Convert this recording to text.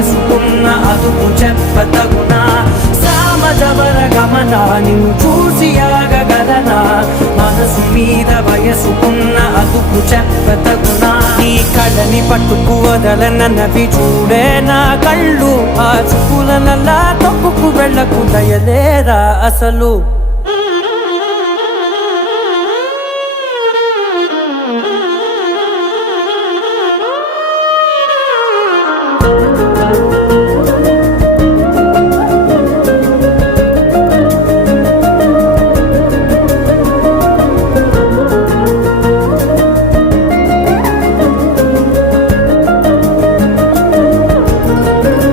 వయసుకున్న అదుపు చెప్పతగునా సామజవర గమన నిన్ను చూసి ఆగగలనా మనసు మీద వయసుకున్న అదుపు చెప్పతగునా నీ కళ్ళని పట్టుకు వదలనవి చూడే నా కళ్ళు ఆ చుకులనల్లా తప్పుకు వెళ్ళకు దయలేరా అసలు